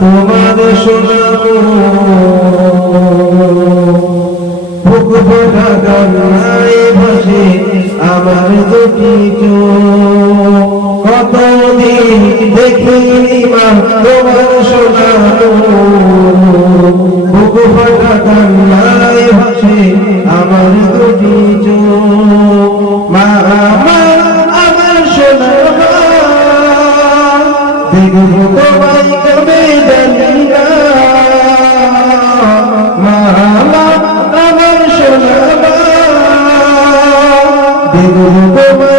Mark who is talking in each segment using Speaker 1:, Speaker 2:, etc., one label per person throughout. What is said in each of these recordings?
Speaker 1: তোমার শোনাবো ভাসে আমার দুটি কতদিন দেখিনি মা তোমার আমার দুটি মা আমার সোনা দেখব তোমায় কবে জানি না মা আমার সোনা দেখব তোমায়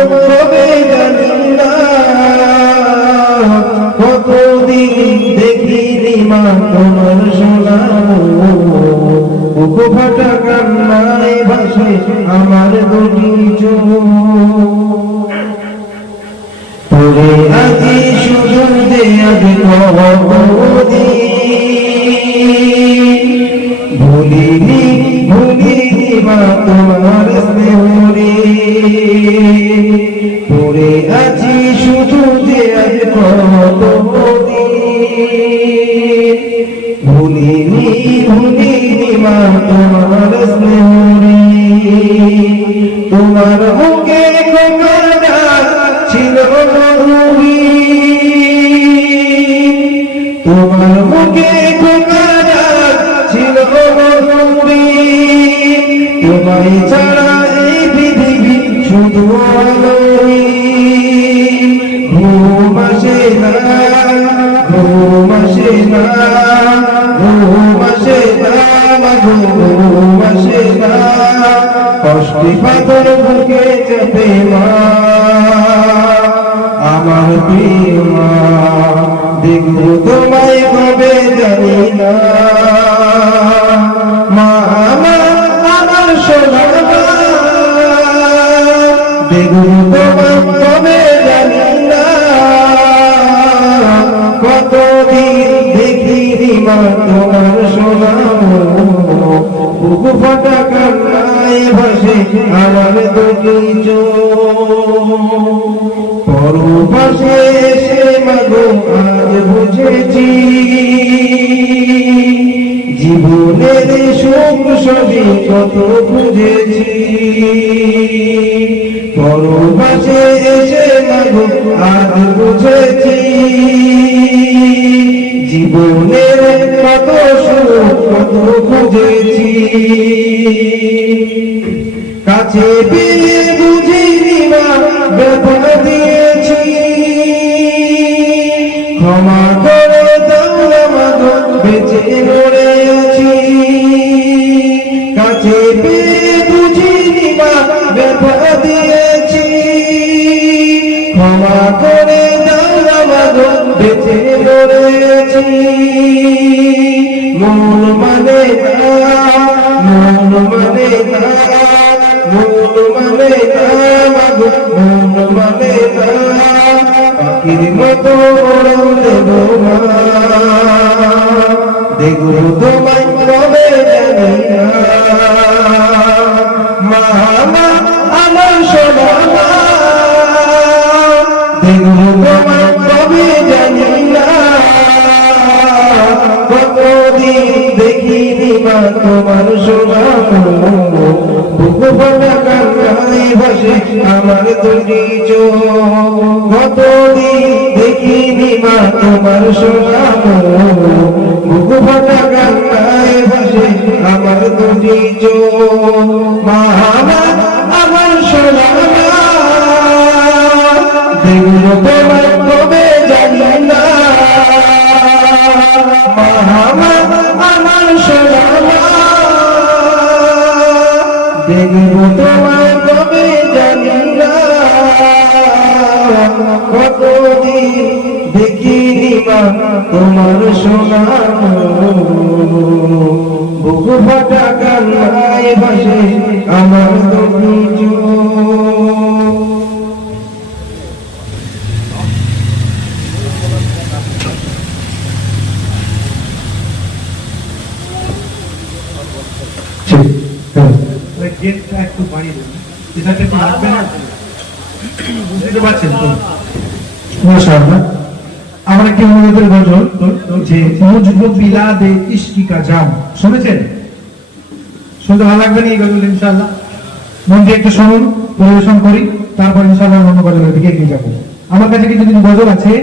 Speaker 1: দে আগে ভুলিনি ভুলিনি মা তোমার স্নেহরে। তোমার মুখে ছিল তোমার মুখে কষ্টি পাথর বুকে চেপে মা আমার প্রিয় দেখব তোমায় কবে জানি না। মা আমার সোনা ফাটা কান্নায় ভাসে আমার দুটি পরপাশে এসে মাগো আজ বুঝেছি। সবই কত বুঝেছি পরপাশে এসে মাগো আজ বুঝেছি। জীবনের কত সুখ, কত খুঁজেছি। কাছে পেয়ে বুঝিনি মা ব্যথা দিয়েছি। ক্ষমা করে দাও আমাকে বেঁচে মরে পেয়ে বুঝিনি মা ব্যথা দিয়েছি, ক্ষমা করে দাও আমাকে বেঁচে মরেছি মন মানে না মন মানে না মন মানে না মন মানে না পাখির তোমায় কবে জানি না। মা আমার সোনা মা দেখব তোমায় কবে জানি না কতদিন দেখিনি মা তোমার সোনা ভাসে আমার দুটি কতদিন দেখিনি মা তোমার সোনা বুকু ফাটা কান্নায় ভাসে আমার দুটি চোখ। মা তোমার সোনা বুক ফাটা কান্নায় ভাসে আমার
Speaker 2: গেটটা একটু বাড়িয়ে দেবেন বুঝতে পারছেন
Speaker 3: না আমার একটি অনুরোধের গজল যে মুজবো বিলাদে ইশকি কা জাম, শুনেছেন? শুনতে ভালো লাগবে না এই গজল ইনশাআল্লাহ? মন দিয়ে একটু শুনুন, পরিবেশন করি, তারপর ইনশাআল্লাহ অন্য গজলের দিকে এগিয়ে যাব। আমার কাছে কিছু দিন গজল আছে